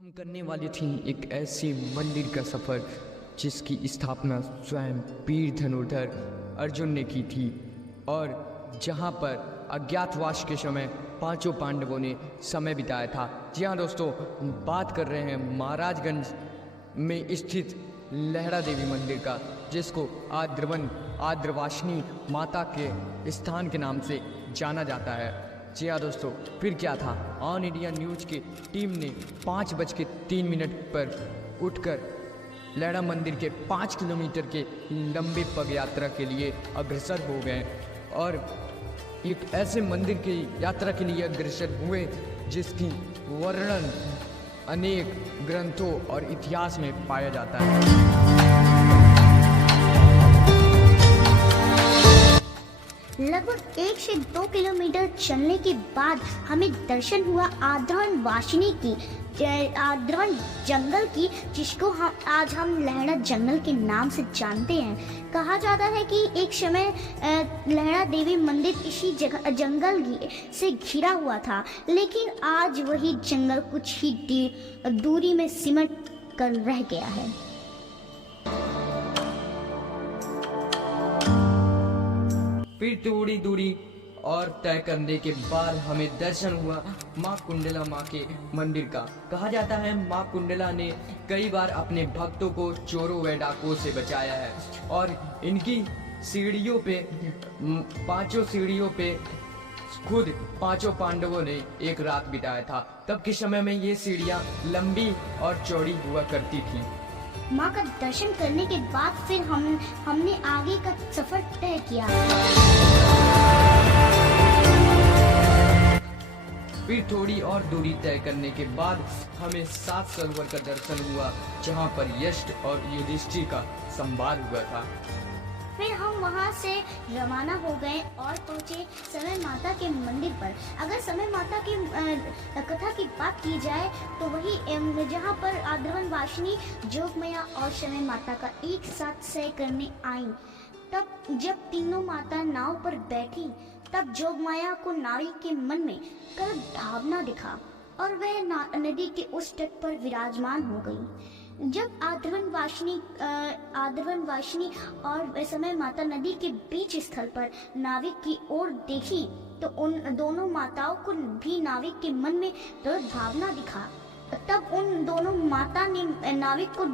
हम करने वाली थी एक ऐसी मंदिर का सफ़र जिसकी स्थापना स्वयं वीर धनुर्धर अर्जुन ने की थी और जहां पर अज्ञातवास के समय पांचों पांडवों ने समय बिताया था। जी हाँ दोस्तों, बात कर रहे हैं महाराजगंज में स्थित लहरा देवी मंदिर का, जिसको आद्रवासिनी माता के स्थान के नाम से जाना जाता है। जी हाँ दोस्तों, फिर क्या था, ऑन इंडिया न्यूज की टीम ने 5:03 पर उठकर लहरा मंदिर के 5 किलोमीटर के लंबे पग यात्रा के लिए अग्रसर हो गए और एक ऐसे मंदिर की यात्रा के लिए अग्रसर हुए जिसकी वर्णन अनेक ग्रंथों और इतिहास में पाया जाता है। लगभग 1 से 2 किलोमीटर चलने के बाद हमें दर्शन हुआ आद्रवन वासिनी की, आद्रवन जंगल की, जिसको आज हम लहरा जंगल के नाम से जानते हैं। कहा जाता है कि एक समय लहरा देवी मंदिर इसी जंगल से घिरा हुआ था, लेकिन आज वही जंगल कुछ ही दूरी में सिमट कर रह गया है। फिर थोड़ी दूरी और तय करने के बाद हमें दर्शन हुआ माँ कुंडला माँ के मंदिर का। कहा जाता है माँ कुंडला ने कई बार अपने भक्तों को चोरों व डाकुओं से बचाया है और इनकी सीढ़ियों पे, 5 सीढ़ियों पे खुद 5 पांडवों ने एक रात बिताया था। तब के समय में ये सीढ़ियाँ लंबी और चौड़ी हुआ करती थी। माँ का दर्शन करने के बाद फिर हमने आगे का सफर तय किया। फिर थोड़ी और दूरी तय करने के बाद हमें 7 सरोवर का दर्शन हुआ, जहाँ पर यश और युधिष्ठिर का संवाद हुआ था। फिर हम वहाँ से रवाना हो गए और पहुँचे समय माता के मंदिर पर। अगर समय माता की कथा की बात की जाए तो वही जहाँ पर आद्रवन वासिनी जोगमाया और समय माता का एक साथ सह करने आई। तब जब तीनों माता नाव पर बैठी तब जोगमाया को नारी के मन में कर भावना दिखा और वह नदी के उस तट पर विराजमान हो गई। जब आद्रवन वासिनी और समय माता नदी के बीच स्थल पर नाविक की ओर देखी तो उन दोनों माताओं को भी नाविक के मन में भावना दिखा। तब उन दोनों माता ने नाविक को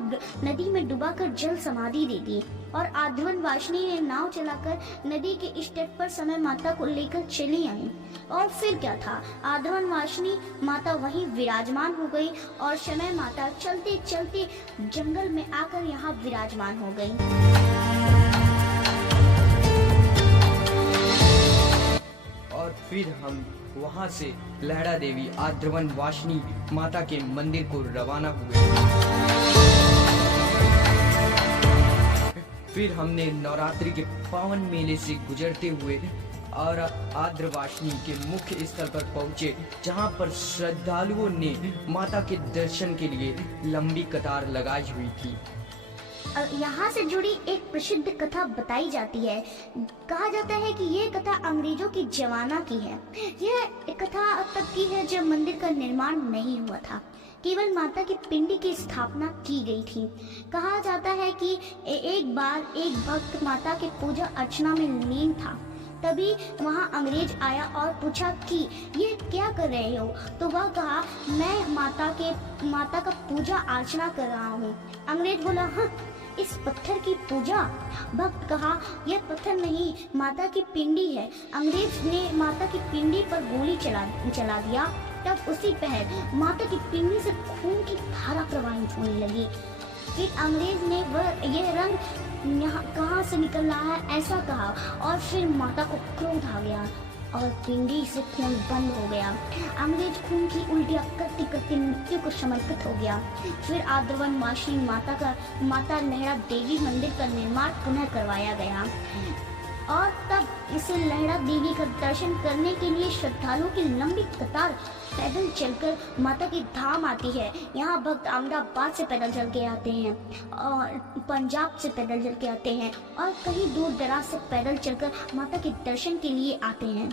नदी में डुबाकर जल समाधि दे दी और आद्रवन वासिनी ने नाव चलाकर नदी के इस तट पर समय माता को लेकर चली आई। और फिर क्या था, आद्रवन वासिनी माता वहीं विराजमान हो गई और समय माता चलते चलते जंगल में आकर यहाँ विराजमान हो गई। और फिर हम वहां से लहरा देवी आद्रवन वासिनी माता के मंदिर को रवाना हुए। फिर हमने नवरात्रि के पावन मेले से गुजरते हुए और आद्रवासिनी के मुख्य स्थल पर पहुंचे, जहां पर श्रद्धालुओं ने माता के दर्शन के लिए लंबी कतार लगाई हुई थी। यहाँ से जुड़ी एक प्रसिद्ध कथा बताई जाती है। कहा जाता है कि ये कथा अंग्रेजों की जमाना की है। यह कथा तब की है जब मंदिर का निर्माण नहीं हुआ था, केवल माता की पिंडी की स्थापना की गई थी। कहा जाता है कि एक बार एक भक्त माता के पूजा अर्चना में लीन था। तभी वहाँ अंग्रेज आया और पूछा कि ये क्या कर रहे हो? तो वह कहा, मैं माता का पूजा अर्चना कर रहा हूँ। अंग्रेज बोला, हाँ, इस पत्थर की पूजा? भक्त कहा, यह पत्थर नहीं, माता की पिंडी है। अंग्रेज ने माता की पिंडी पर गोली चला दिया। तब उसी पहर माता की पिंडी से खून की धारा प्रवाहित होने लगी। फिर अंग्रेज ने यह रंग यहाँ कहाँ से निकल रहा है ऐसा कहा और फिर माता को क्रोध आ गया और पिंडी से खून बंद हो गया। अंग्रेज खून की उल्टियाँ करते करते मृत्यु को समर्पित हो गया। फिर आद्रवन वासिनी माता लहरा देवी मंदिर का निर्माण पुनः करवाया गया और तब इसे लहरा देवी का दर्शन करने के लिए श्रद्धालुओं की लंबी कतार पैदल चलकर माता की धाम आती है। यहाँ भक्त अहमदाबाद से पैदल चल के आते हैं और पंजाब से पैदल चल के आते हैं और कहीं दूर दराज से पैदल चलकर माता के दर्शन के लिए आते हैं।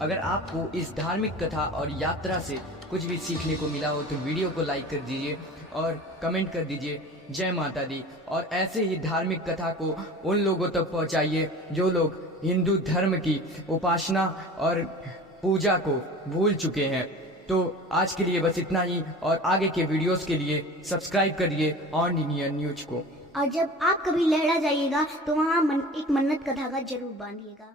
अगर आपको इस धार्मिक कथा और यात्रा से कुछ भी सीखने को मिला हो तो वीडियो को लाइक कर दीजिए और कमेंट कर दीजिए जय माता दी। और ऐसे ही धार्मिक कथा को उन लोगों तक पहुंचाइए जो लोग हिंदू धर्म की उपासना और पूजा को भूल चुके हैं। तो आज के लिए बस इतना ही, और आगे के वीडियोस के लिए सब्सक्राइब करिए ऑन इंडिया न्यूज को। और जब आप कभी लहरा जाइएगा तो वहाँ एक मन्नत कथा का जरूर बांधिएगा।